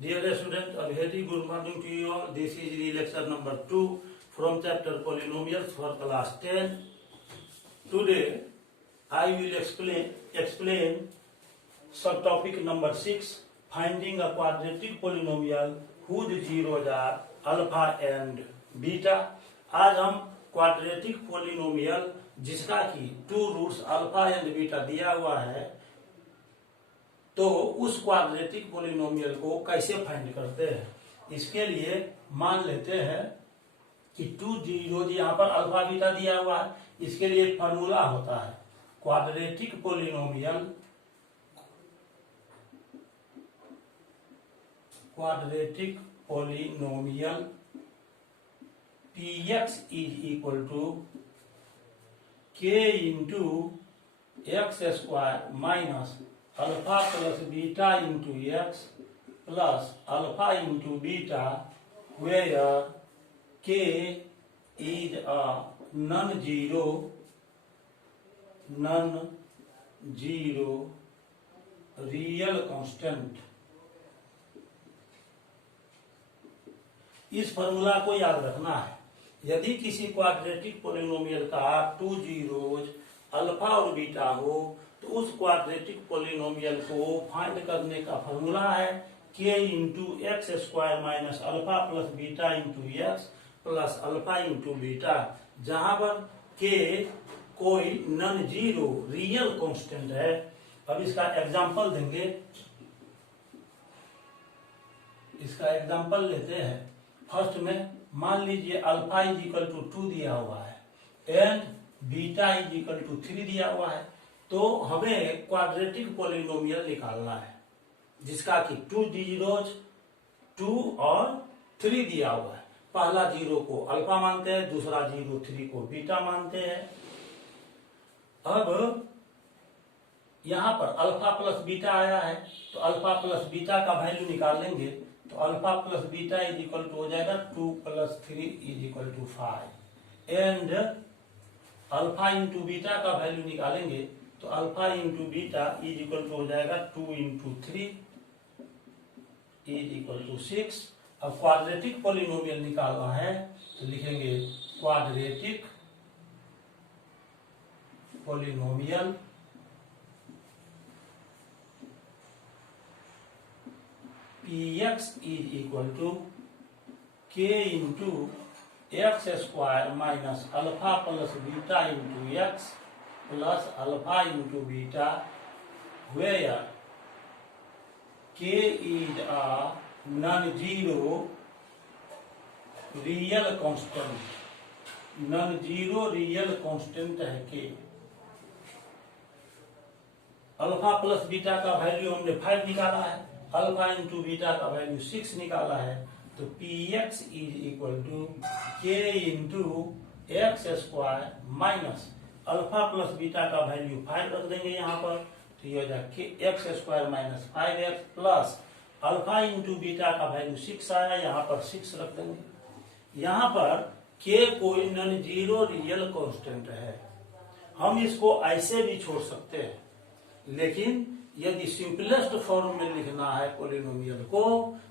Dear student, a very good morning to you all. This is the lecture number 2 from chapter Polynomials for class 10. Today, I will explain subtopic number 6, finding a quadratic polynomial whose zeros are alpha and beta. आज हम quadratic polynomial जिसका कि 2 roots alpha and beta दिया हुआ है, तो उस quadratic polynomial को कैसे फाइंड करते हैं। इसके लिए मान लेते हैं कि 2 जीरोज यहाँ पर अल्फा बीटा दिया हुआ है। इसके लिए एक फॉर्मूला होता है quadratic polynomial px is equal to k into x square minus alpha plus beta into x plus alpha into beta, where k is a non-zero real constant। इस फॉर्मूला को याद रखना है। यदि किसी क्वाड्रेटिक पोलिनोमियल का 2 जीरोज अल्फा और beta हो, तो उस क्वाड्रेटिक पोलिनोमियल को फाइंड करने का फॉर्मूला है k into x square minus alpha plus beta into x plus alpha into beta, जहां पर k कोई नॉन जीरो रियल कांस्टेंट है। अब इसका एग्जांपल देंगे। इसका एग्जांपल लेते हैं। फर्स्ट में मान लीजिए अल्फा इज इक्वल टू 2 दिया हुआ है and beta is equal to 3 दिया हुआ है। तो हमें क्वाड्रेटिक पोलिनोमियल निकालना है जिसका कि 2 जीरोज 2 और 3 दिया हुआ है। पहला जीरो को अल्फा मानते हैं, दूसरा जीरो 3 को बीटा मानते हैं। अब यहां पर अल्फा प्लस बीटा आया है, तो अल्फा प्लस बीटा का वैल्यू निकाल लेंगे। तो alpha plus beta is equal to हो जाएगा 2 plus 3 is equal to 5 and alpha into beta का वैल्यू निकालेंगे। तो alpha into beta is equal to हो जाएगा 2 इंटू 3 इज इक्वल टू 6। अब क्वाड्रेटिक पोलिनोमियल निकालना है तो लिखेंगे quadratic polynomial px is equal to k into x square minus alpha plus beta into x plus alpha into beta, where k is a non-zero real constant। non-zero real constant है k। Alpha plus beta का value हमने 5 निकाला है, alpha into beta का value 6 निकाला है। तो px is equal to k into x square minus alpha plus beta का वैल्यू 5 रख देंगे यहाँ पर। तो ये हो जाएगा x square minus 5x plus alpha into beta का वैल्यू 6 आया, यहाँ पर 6 रख देंगे। यहाँ पर k कोई नॉन जीरो रियल कांस्टेंट है। हम इसको ऐसे भी छोड़ सकते हैं, लेकिन यदि सिंपलेस्ट फॉर्म में लिखना है पोलिनोमियल को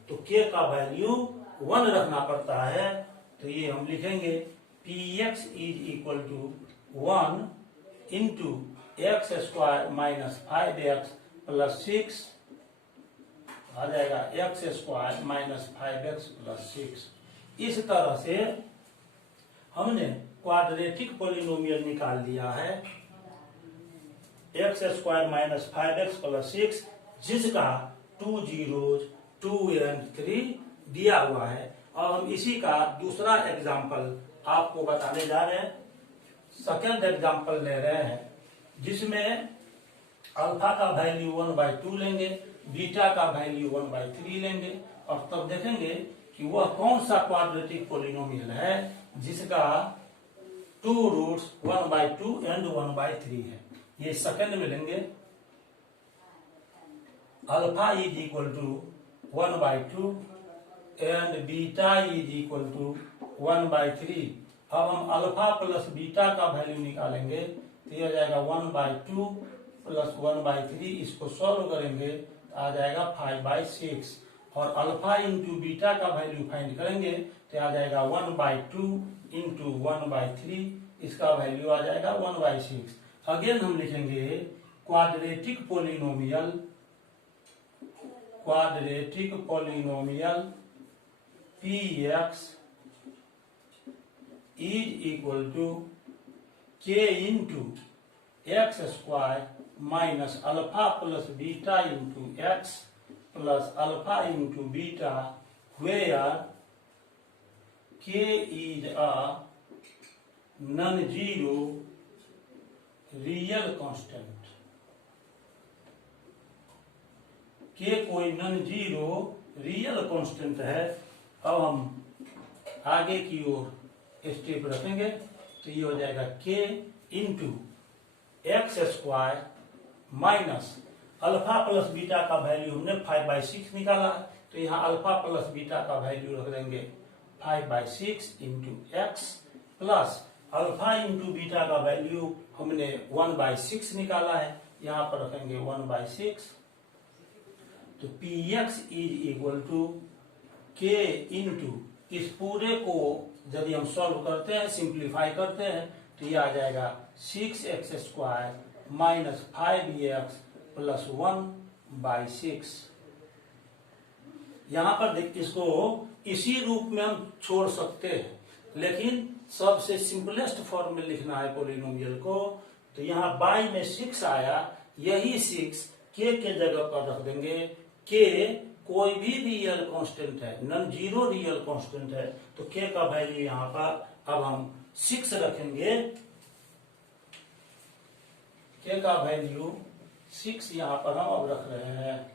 तो k का वैल्यू 1 रखना पड़ता है। तो ये हम लिखेंगे px is equal to 1 into x square minus 5x plus 6 आ जाएगा x square minus 5x plus 6। इस तरह से हमने क्वाड्रेटिक पोलिनोमियल निकाल लिया है x square minus 5x plus 6, जिसका 2 जीरोज 2 एंड 3 दिया हुआ है। और हम इसी का दूसरा एग्जाम्पल आपको बताने जा रहे हैं। सेकेंड एग्जाम्पल ले रहे हैं जिसमें अल्फा का वैल्यू 1/2 लेंगे, बीटा का वैल्यू 1/3 लेंगे और तब देखेंगे कि वह कौन सा क्वाड्रेटिक पोलिनोमियल है जिसका 2 रूट्स 1/2 एंड 1/3 है। ये सेकंड में लेंगे। Alpha is equal to 1/2 and beta is equal to 1/3। अब हम अल्फा प्लस बीटा का वैल्यू निकालेंगे तो यह हो जाएगा 1/2 प्लस 1/3। इसको सॉल्व करेंगे तो आ जाएगा 5/6। और अल्फा इंटू बीटा का वैल्यू फाइंड करेंगे तो आ जाएगा 1/2 इंटू 1/3, इसका वैल्यू आ जाएगा 1/6। अगेन हम लिखेंगे quadratic polynomial px is equal to k into x square minus alpha plus beta into x plus alpha into beta, where k is a non-zero real constant. k कोई non zero real constant है। अब हम आगे की ओर step रखेंगे तो ये हो जाएगा k into x square minus alpha plus beta का वैल्यू हमने 5/6 निकाला है, तो यहाँ अल्फा प्लस बीटा का वैल्यू रख देंगे 5/6 into x plus alpha into beta का वैल्यू हमने 1/6 निकाला है, यहाँ पर रखेंगे 1/6। तो px is equal to k into इस पूरे को यदि हम सॉल्व करते हैं, सिंप्लीफाई करते हैं तो ये आ जाएगा 6x square minus 5x plus 1/6। यहां पर देख, इसको इसी रूप में हम छोड़ सकते हैं, लेकिन सबसे सिंपलेस्ट फॉर्म में लिखना है पोलिनोमियल को। तो यहाँ बाई में 6 आया, यही 6 k के जगह पर रख देंगे। k कोई भी रियल कांस्टेंट है, नॉन जीरो रियल कांस्टेंट है, तो k का वैल्यू यहाँ पर अब हम 6 रखेंगे। k का वैल्यू 6 यहाँ पर हम अब रख रहे हैं।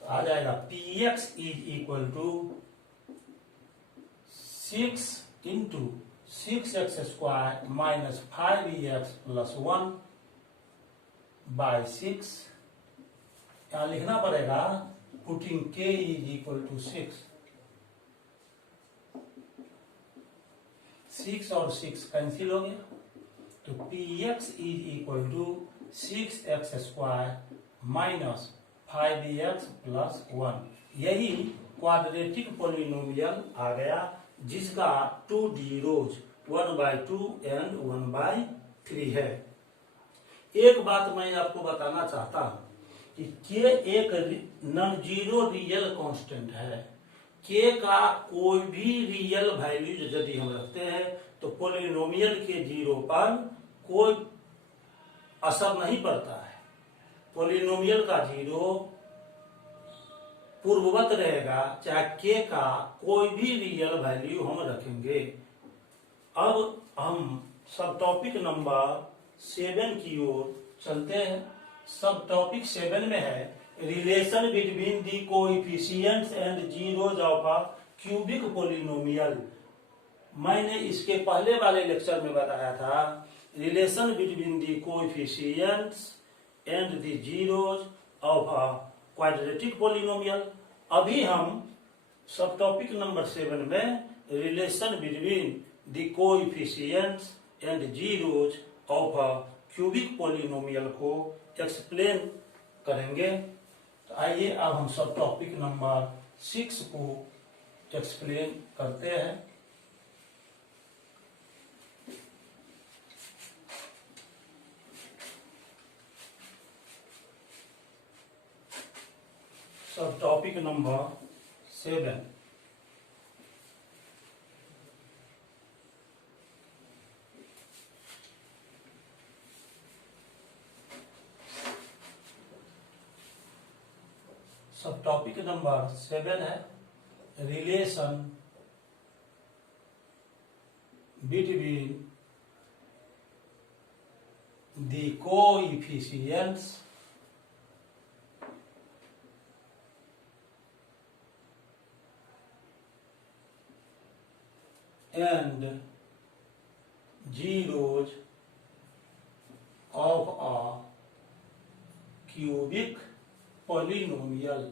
आ जाएगा px is equal to 6 into 6x square minus 5x plus 1/6। यहां लिखना पड़ेगा putting k is equal to 6 और 6 कैंसिल हो गया, तो px is equal to 6x square minus 5x plus 1। यही क्वाड्रेटिक पोलिनोमियल आ गया, जिसका 2 जीरोज 1/2 एंड 1/3 है। एक बात मैं आपको बताना चाहता हूं कि k एक नॉन जीरो रियल कांस्टेंट है। k का कोई भी रियल वैल्यू यदि हम रखते हैं तो पोलिनोमियल के जीरो पर कोई असर नहीं पड़ता है। पोलिनोमियल का जीरो पूर्ववत रहेगा, चाहे k का कोई भी रियल वैल्यू हम रखेंगे। अब हम सब टॉपिक नंबर 7 की ओर चलते हैं। सब टॉपिक 7 में है relation between the coefficients and zeros of a cubic polynomial. मैंने इसके पहले वाले लेक्चर में बताया था relation between the coefficients and the zeros of a quadratic polynomial. अभी हम सब टॉपिक नंबर 7 में relation between the coefficients and zeros of a cubic polynomial को एक्सप्लेन करेंगे। तो आइए अब हम सब टॉपिक नंबर 6 को एक्सप्लेन करते हैं। सब टॉपिक नंबर 7। सब टॉपिक नंबर 7 है relation between the coefficients and zeros of a cubic polynomial।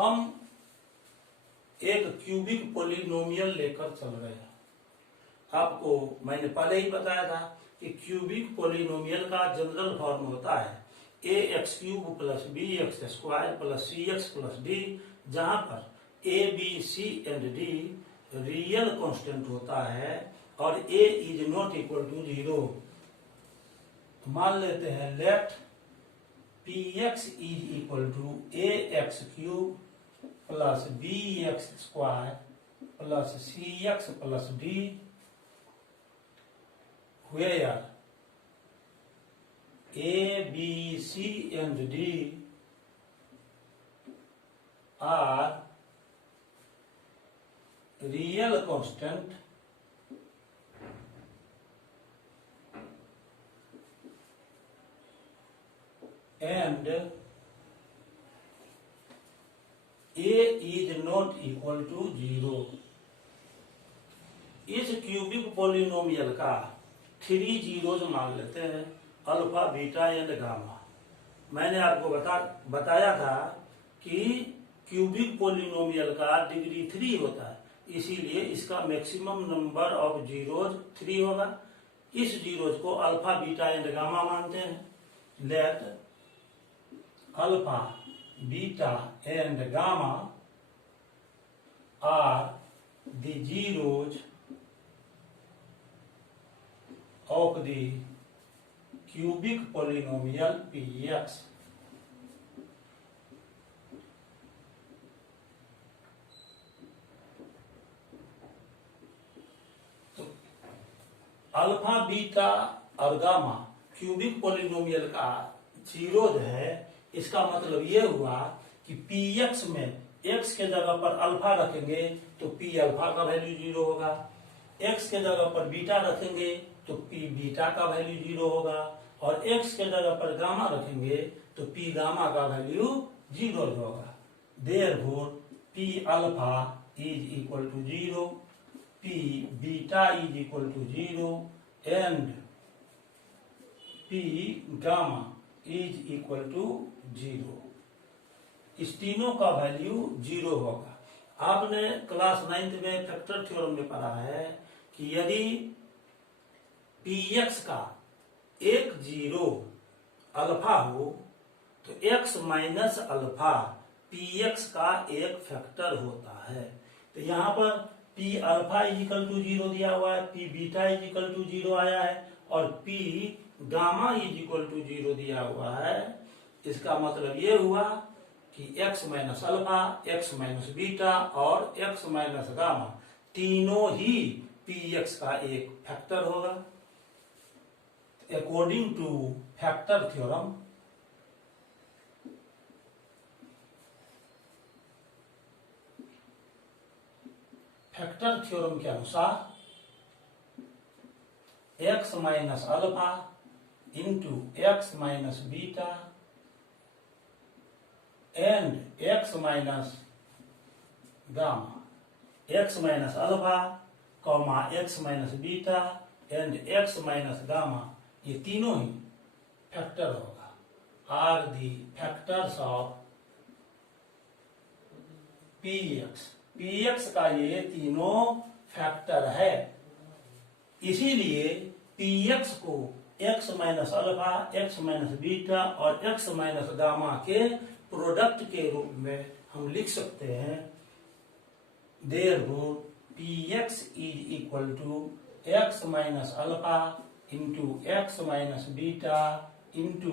हम एक क्यूबिक पोलिनोमियल लेकर चल रहे हैं। आपको मैंने पहले ही बताया था कि क्यूबिक पोलिनोमियल का जनरल फॉर्म होता है A x cube plus B x square plus C x plus D, जहां पर A B C and D real constant होता है और A is not equal to 0। मान लेते हैं let P x is equal to A x cube plus B x square plus C x plus D, where A, B, C and D are real constant and A is not equal to 0। इस cubic polynomial का 3 zeros मान लेते हैं, alpha beta and gamma. मैंने आपको बताया था कि क्यूबिक पोलिनोमियल का डिग्री 3 होता है, इसीलिए इसका मैक्सिमम नंबर ऑफ जीरोज 3 होगा। इस जीरोज को अल्फा बीटा एंड गामा मानते हैं। Let alpha beta and gamma are the zeros of the cubic polynomial Px। तो अल्फा बीटा और गामा क्यूबिक पोलिनोमियल का जीरोज है। इसका मतलब ये हुआ कि Px में x के जगह पर अल्फा रखेंगे तो P अल्फा का वैल्यू 0 होगा, x के जगह पर बीटा रखेंगे तो P बीटा का वैल्यू 0 होगा, और x के जगह पर गामा रखेंगे तो P गामा का वैल्यू 0 होगा। Therefore P alpha is equal to 0, P beta is equal to 0 and P gamma is equal to 0। इस तीनों का वैल्यू 0 होगा। आपने क्लास 9th में फैक्टर थ्योरम में पढ़ा है कि यदि Px का एक जीरो अल्फा हो तो x माइनस अल्फा Px का एक फैक्टर होता है। तो यहाँ पर P अल्फा इजिकल टू 0 दिया हुआ है, P बीटा इजिकल टू 0 आया है और P गामा इजिकल टू 0 दिया हुआ है। इसका मतलब ये हुआ कि x minus alpha, x minus beta और x माइनस गामा तीनों ही Px का एक फैक्टर होगा। According to factor theorem, factor theorem के अनुसार x minus alpha into x minus beta and x minus gamma, x minus alpha comma x minus beta and x minus gamma, ये तीनों ही फैक्टर होगा। Are the factors of Px, Px का ये तीनों factor है। इसीलिए Px को x minus alpha, x minus beta और x माइनस गामा के प्रोडक्ट के रूप में हम लिख सकते हैं। Therefore Px is equal to x minus alpha into x minus beta into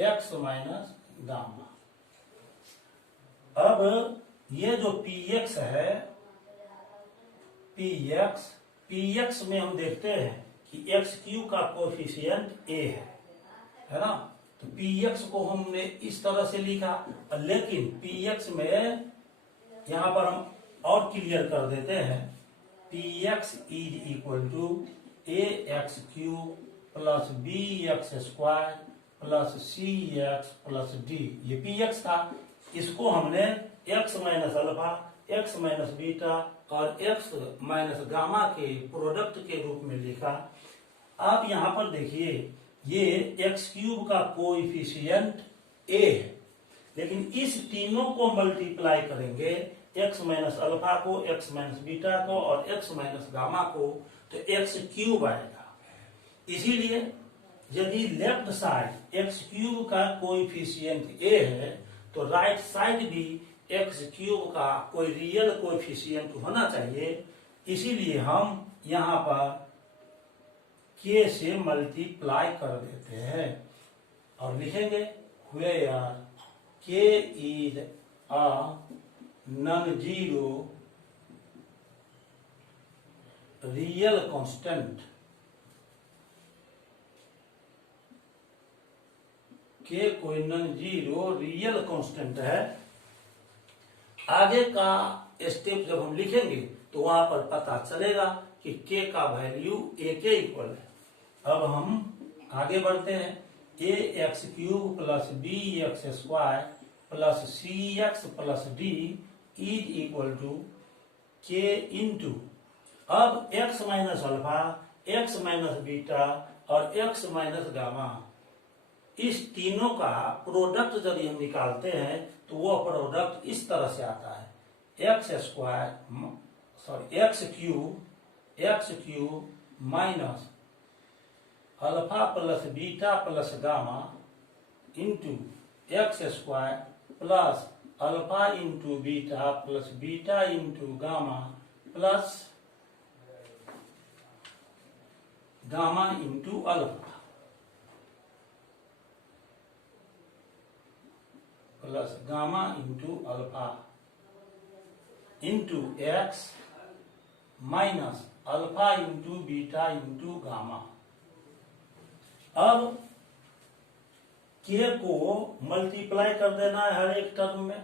x minus gamma. अब ये जो Px है, Px में हम देखते हैं कि x क्यूब का कोफिशिएंट a है ना। तो Px को हमने इस तरह से लिखा, लेकिन Px में यहां पर हम और क्लियर कर देते हैं। Px is equal to A x cube plus B x square plus C x plus d. ये Px था, इसको हमने x minus alpha, x minus beta और x माइनस गामा के प्रोडक्ट के रूप में लिखा। आप यहाँ पर देखिए, ये x क्यूब का कोएफिशिएंट a है, लेकिन इस तीनों को मल्टीप्लाई करेंगे, एक्स माइनस अल्फा को, एक्स माइनस बीटा को और एक्स माइनस गामा को, तो एक्स क्यूब आएगा। इसीलिए यदि लेफ्ट साइड एक्स क्यूब का कोएफिशिएंट ए है तो राइट साइड भी एक्स क्यूब का कोई रियल कोएफिशिएंट होना चाहिए। इसीलिए हम यहां पर के से मल्टीप्लाई कर देते हैं और लिखेंगे वेयर के is a non zero real constant, के कोई नॉन जीरो रियल कांस्टेंट है। आगे का स्टेप जब हम लिखेंगे तो वहां पर पता चलेगा कि के का वैल्यू ए के इक्वल है। अब हम आगे बढ़ते हैं। A x cube plus B x square plus C x plus D is equal to K into, अब X minus alpha, X minus beta और एक्स माइनस गामा, इस तीनों का प्रोडक्ट यदि हम निकालते हैं तो वह प्रोडक्ट इस तरह से आता है, x square sorry x cube minus alpha plus beta plus gamma into x square plus alpha into beta plus beta into gamma plus gamma into alpha plus gamma into alpha into x minus alpha into beta into gamma. अब के को multiply कर देना है हर एक term में,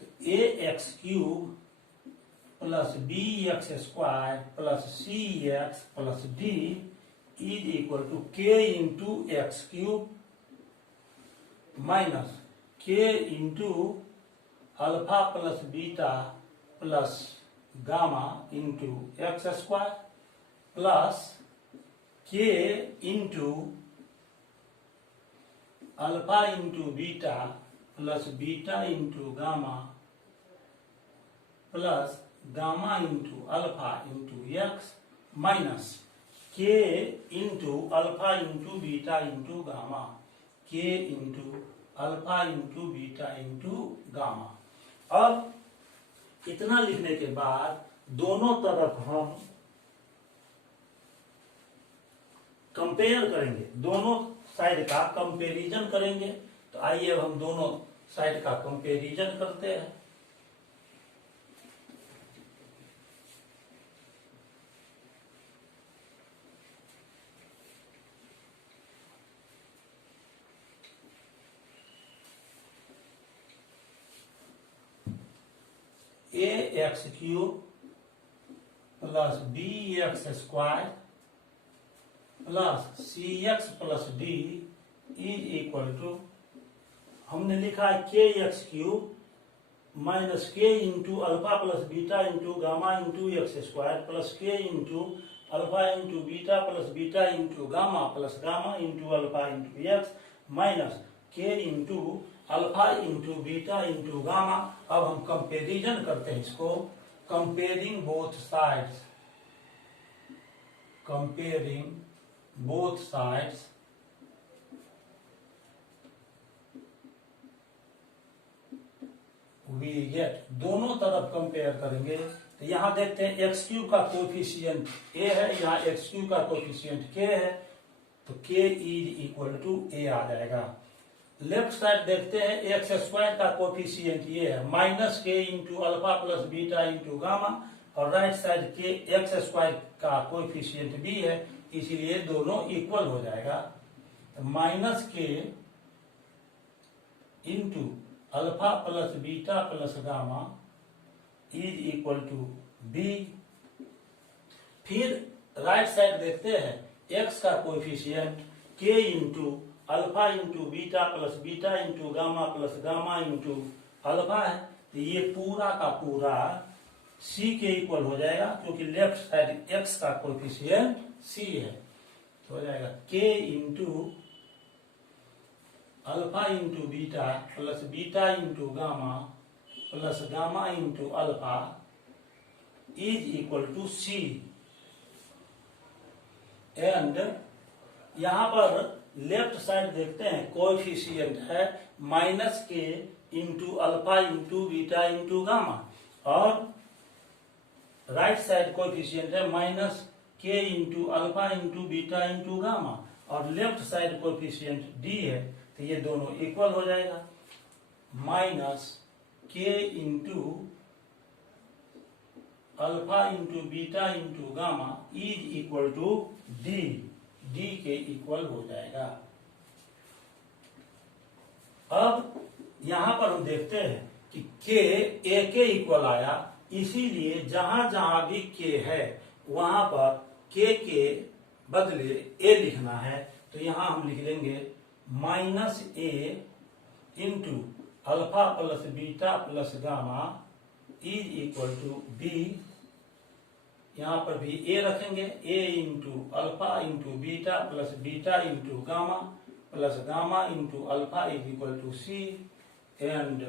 तो A x cube plus B x square plus C x plus D is equal to K into x cube minus के into alpha plus beta plus gamma into x square plus K into alpha into beta plus beta into gamma plus gamma into alpha into x minus के into alpha into beta into gamma, K into alpha into beta into gamma. अब इतना लिखने के बाद दोनों तरफ हम compare करेंगे, दोनों साइड का कंपैरिजन करेंगे। तो आइए अब हम दोनों साइड का कंपैरिजन करते हैं। A x cube plus B x square plus C x plus D is equal to, हमने लिखा है के एक्स क्यूब माइनस के into alpha plus beta into gamma into x square plus K into alpha into beta into gamma plus gamma into alpha into x minus के into alpha into beta into gamma. अब हम comparison करते हैं इसको, comparing both sides, comparing both sides we get, दोनों तरफ compare करेंगे। तो यहां देखते हैं एक्स क्यूब का कोएफिशिएंट ए है, यहाँ एक्स क्यूब का कोएफिशिएंट के है, तो के इज इक्वल टू ए आ जाएगा। लेफ्ट साइड देखते हैं एक्स स्क्वायर का कोएफिशिएंट ये है माइनस के into alpha plus beta into gamma, और राइट साइड के एक्स स्क्वायर का कोएफिशिएंट भी है, इसीलिए दोनों इक्वल हो जाएगा। तो माइनस के into alpha plus beta plus gamma is equal to b. फिर राइट साइड देखते हैं एक्स का coefficient k into alpha into beta into gamma plus gamma into alpha है, तो ये पूरा का पूरा सी के इक्वल हो जाएगा, क्योंकि लेफ्ट साइड एक्स का कोएफिशिएंट सी है, तो हो जाएगा k into alpha into beta plus beta into gamma plus gamma into alpha is equal to C. And यहां पर लेफ्ट साइड देखते हैं कोएफिशिएंट है माइनस के into alpha into beta into gamma, और राइट साइड कोएफिशिएंट है minus के into alpha into beta into gamma, और लेफ्ट साइड कोएफिशिएंट डी है, तो ये दोनों इक्वल हो जाएगा। माइनस के into alpha into beta into gamma is equal to d, d के इक्वल हो जाएगा। अब यहां पर हम देखते हैं कि के ए के इक्वल आया, इसीलिए जहां जहां भी के है वहां पर के बदले ए लिखना है, तो यहां हम लिख लेंगे minus A into alpha plus beta plus gamma is equal to B. यहां पर भी ए रखेंगे, A into alpha into beta plus beta into gamma plus gamma into alpha is equal to C. And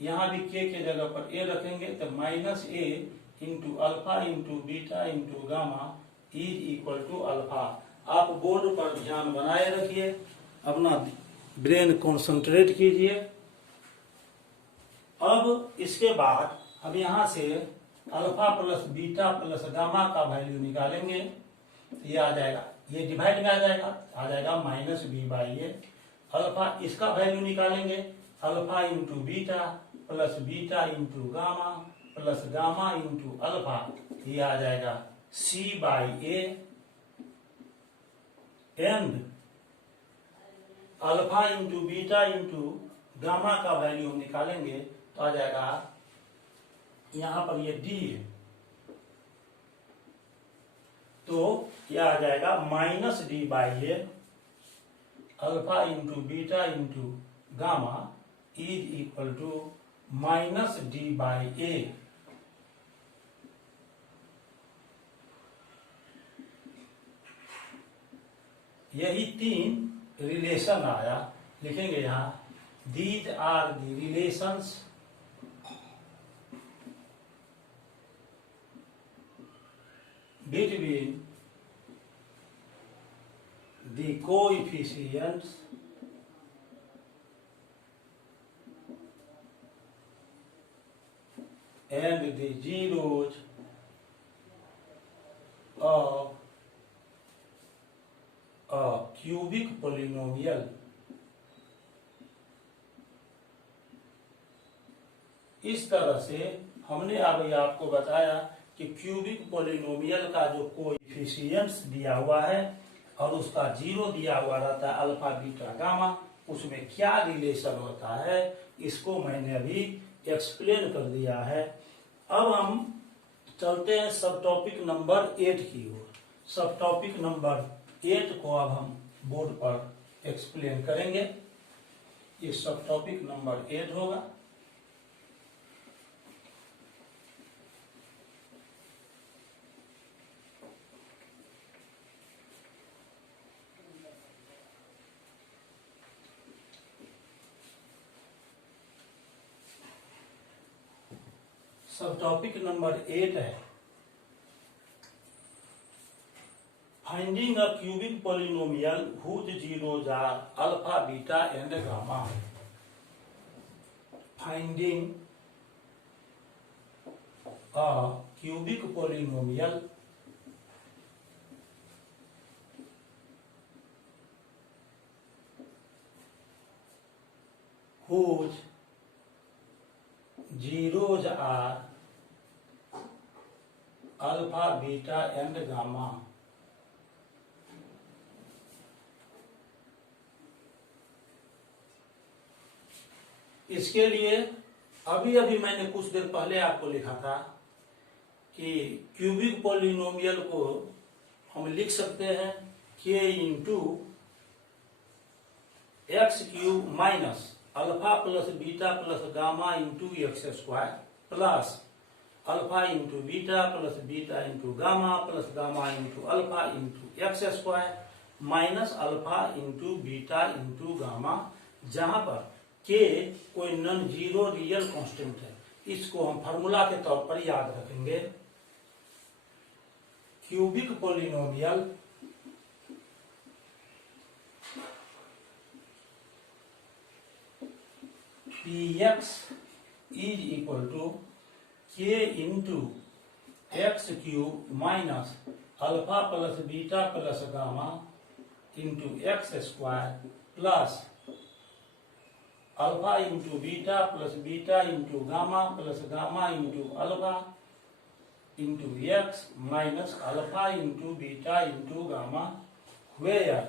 यहां भी के जगह पर A रखेंगे, तो minus A into alpha into beta into gamma is equal to alpha. आप board पर ध्यान बनाए रखिए, अपना ब्रेन कॉन्सेंट्रेट कीजिए। अब इसके बाद हम यहां से alpha plus beta plus gamma का वैल्यू निकालेंगे, तो ये आ जाएगा, ये डिवाइड में आ जाएगा minus B by A. Alpha इसका वैल्यू निकालेंगे, alpha into beta plus beta into gamma plus gamma into alpha, ये आ जाएगा C by A. And alpha into beta into gamma का वैल्यू हम निकालेंगे, तो आ जाएगा, यहां पर ये डी है, तो यह आ जाएगा minus D by A. Alpha into beta into gamma is equal to minus D by A. यही तीन रिलेशन आया, लिखेंगे यहां, these are the relations between the coefficients and the zeros of a cubic polynomial। इस तरह से हमने अभी आपको बताया कि क्यूबिक पोलिनोमियल का जो कोएफिशिएंट्स दिया हुआ है और उसका जीरो दिया हुआ रहता है अल्फा बीटा गामा, उसमें क्या रिलेशन होता है, इसको मैंने अभी एक्सप्लेन कर दिया है। अब हम चलते हैं सब टॉपिक नंबर 8 की ओर। सब टॉपिक नंबर 8 को अब हम बोर्ड पर एक्सप्लेन करेंगे। ये सब टॉपिक नंबर 8 होगा। सब टॉपिक नंबर 8 है, finding a cubic polynomial whose zeros are alpha beta and gamma. Finding a cubic polynomial whose zeros are alpha beta and gamma. इसके लिए अभी अभी मैंने कुछ देर पहले आपको लिखा था कि क्यूबिक पोलिनोमियल को हम लिख सकते हैं के into x cube minus alpha plus beta plus gamma into x square plus alpha into beta plus beta into gamma plus gamma into alpha into x square minus alpha into beta into gamma जहां पर के कोई non zero real constant है। इसको हम formula के तौर पर याद रखेंगे। Cubic polynomial px is equal to k into x cube minus alpha plus beta plus gamma into x square plus alpha into beta into gamma into alpha into x minus alpha into beta into gamma, where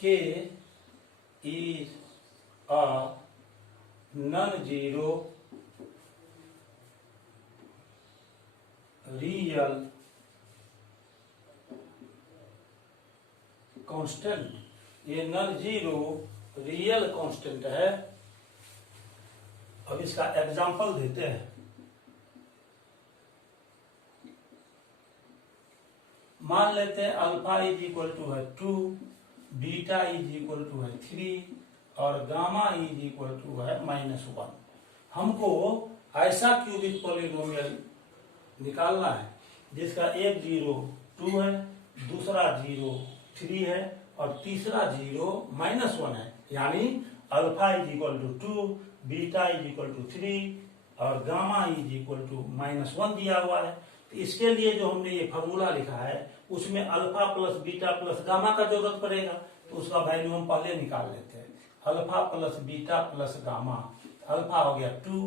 k is a non-zero real constant. ये non zero real constant है। अब इसका example देते हैं। मान लेते हैं alpha is equal to है 2, बीटा इज इक्वल टू है 3 और गामा इज इक्वल टू है -1। हमको ऐसा क्यूबिक पॉलिनोमियल निकालना है जिसका एक जीरो 2 है, दूसरा जीरो 3 है और तीसरा जीरो -1 है। यानी alpha is equal to 2, beta is equal to 3 और गामा इज इक्वल टू -1 दिया हुआ है। तो इसके लिए जो हमने ये फॉर्मूला लिखा है उसमें alpha plus beta plus gamma का जरूरत पड़ेगा। तो उसका वैल्यू हम पहले निकाल लेते हैं। Alpha plus beta plus gamma, alpha हो गया 2,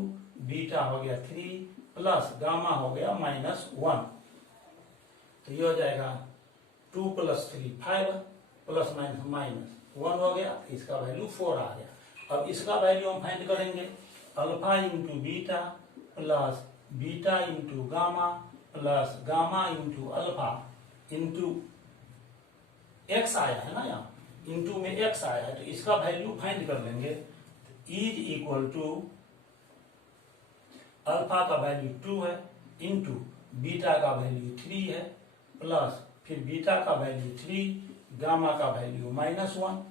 बीटा हो गया 3 प्लस गामा हो गया -1। तो ये हो जाएगा 2 प्लस 3 5 प्लस -1 हो गया। इसका वैल्यू 4 आ गया। अब इसका वैल्यू हम फाइंड करेंगे। Alpha into beta plus beta into gamma plus gamma into alpha into x आया है ना, यहाँ इंटू में एक्स आया है तो इसका वैल्यू फाइंड कर लेंगे। इज इक्वल टू अल्फा का वैल्यू 2 है इंटू बीटा का वैल्यू 3 है प्लस फिर बीटा का वैल्यू 3, गामा का वैल्यू -1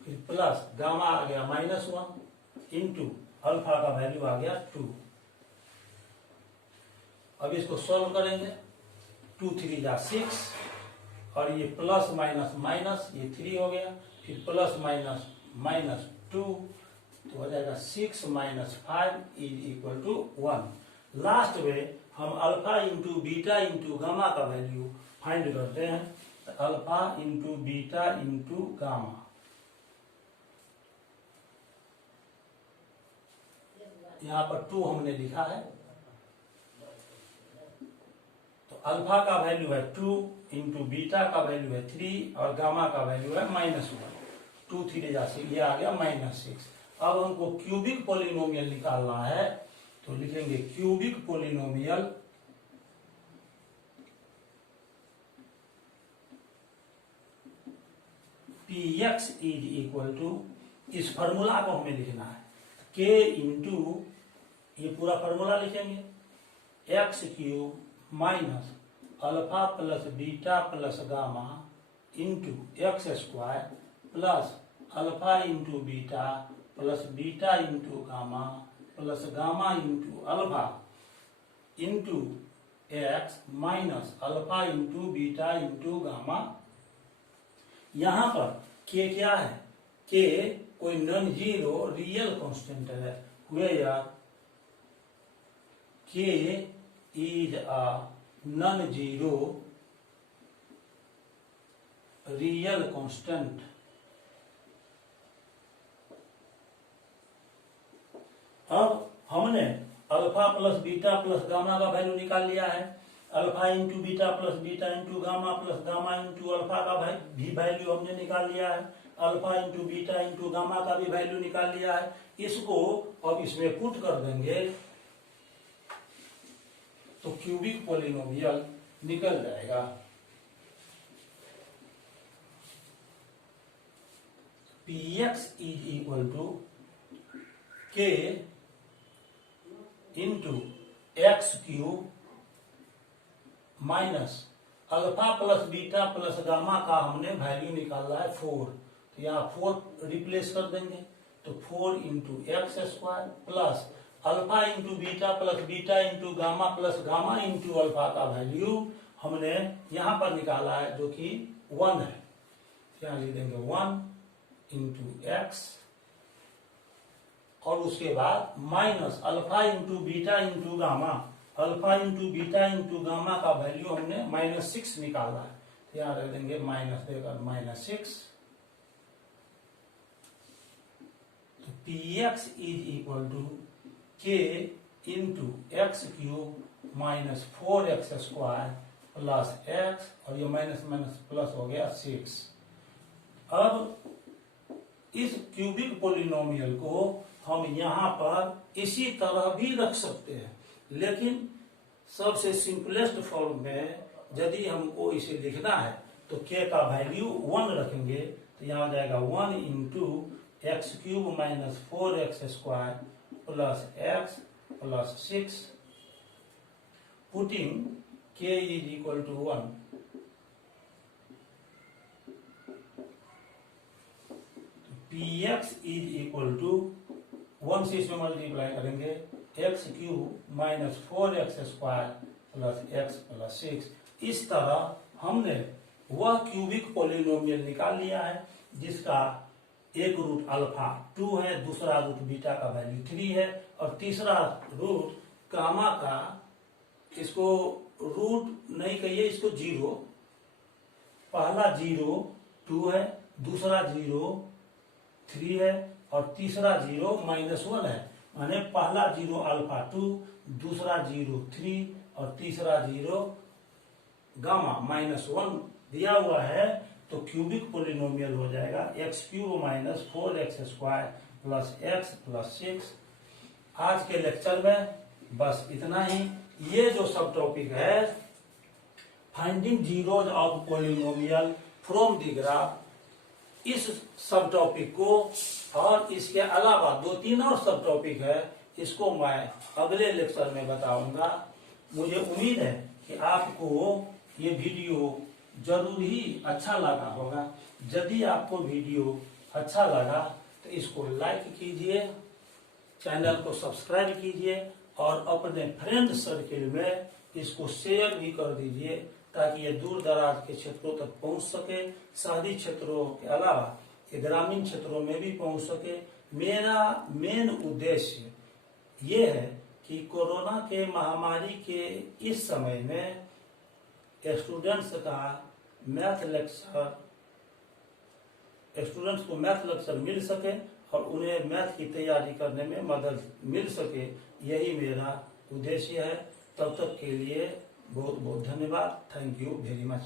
फिर प्लस गामा आ गया -1 इंटू अल्फा का वैल्यू आ गया 2। अब इसको सॉल्व करेंगे। 2 3 जा 6 और ये प्लस माइनस माइनस ये 3 हो गया, फिर प्लस माइनस माइनस 2 तो हो जाएगा 6 minus 5 is equal to 1। Last में हम alpha into beta into gamma का वैल्यू फाइंड करते हैं। तो alpha into beta into gamma, यहाँ पर 2 हमने लिखा है। तो अल्फा का वैल्यू है 2 इंटू बीटा का वैल्यू है 3 और गामा का वैल्यू है -1। 2 3 जा 6 ये आ गया -6। अब हमको क्यूबिक पॉलिनोमियल निकालना है तो लिखेंगे cubic polynomial px is equal to, इस फॉर्मूला को हमें लिखना है k इंटू ये पूरा फॉर्मूला लिखेंगे x cube minus alpha plus beta plus gamma into x square plus alpha into beta plus beta into gamma plus gamma into alpha into x minus alpha into beta into gamma. यहां पर के क्या है? के कोई non zero real constant है, where के is a non zero real constant. अब हमने alpha plus beta plus gamma का वैल्यू निकाल लिया है। Alpha into beta plus beta into gamma plus gamma into alpha का भी वैल्यू हमने निकाल लिया है। Alpha into beta into gamma का भी वैल्यू निकाल लिया है। इसको अब इसमें पुट कर देंगे तो क्यूबिक पॉलिनोमियल निकल जाएगा। px is equal to k into x cube minus alpha plus beta plus gamma का हमने वैल्यू निकाला है 4, तो यहाँ 4 रिप्लेस कर देंगे, तो 4 into x square plus alpha into beta into gamma plus gamma into alpha का वैल्यू हमने यहाँ पर निकाला है जो कि 1 है, यहाँ लिख देंगे 1 इंटू एक्स, और उसके बाद minus alpha into beta into gamma, alpha into beta into gamma का वैल्यू हमने -6 निकाला है, तो यहाँ रख देंगे माइनस देकर -6, तो P x is equal to K into x cube minus 4x square plus X, और ये माइनस माइनस प्लस हो गया 6। अब इस क्यूबिक पोलिनोमियल को हम यहाँ पर इसी तरह भी रख सकते हैं, लेकिन सबसे सिंपलेस्ट फॉर्म में यदि हमको इसे लिखना है तो k का वैल्यू 1 रखेंगे, तो यहाँ आ जाएगा 1 into x cube minus 4x square plus x plus 6, putting k is equal to 1, p x is equal to 1 से इसमें मल्टीप्लाई करेंगे x cube minus 4x square plus x plus 6। इस तरह हमने वह क्यूबिक पोलिनोमियल निकाल लिया है जिसका एक रूट अल्फा 2 है, दूसरा रूट बीटा का वैल्यू 3 है, और तीसरा रूट गामा का, इसको रूट नहीं कहिए, इसको 0, पहला 0 2 है, दूसरा 0 3 है, और तीसरा 0 -1 है, माने पहला 0 अल्फा 2, दूसरा 0 3, और तीसरा 0 गामा -1 दिया हुआ है, तो क्यूबिक पोलिनोमियल हो जाएगा x cube minus 4x square plus x plus 6। आज के लेक्चर में बस इतना ही। ये जो सब टॉपिक है finding zeros of polynomial from the graph, इस सब टॉपिक को और इसके अलावा 2-3 और सब टॉपिक है, इसको मैं अगले लेक्चर में बताऊंगा। मुझे उम्मीद है कि आपको ये वीडियो जरूर ही अच्छा लगा होगा। यदि आपको वीडियो अच्छा लगा तो इसको लाइक कीजिए, चैनल को सब्सक्राइब कीजिए, और अपने फ्रेंड सर्किल में इसको शेयर भी कर दीजिए ताकि ये दूर दराज के क्षेत्रों तक पहुंच सके, शहरी क्षेत्रों के अलावा ये ग्रामीण क्षेत्रों में भी पहुंच सके। मेरा मेन उद्देश्य ये है कि कोरोना के महामारी के इस समय में स्टूडेंट्स को मैथ लेक्चर मिल सके और उन्हें मैथ की तैयारी करने में मदद मिल सके, यही मेरा उद्देश्य है। तब तक के लिए बहुत बहुत धन्यवाद। Thank you very much.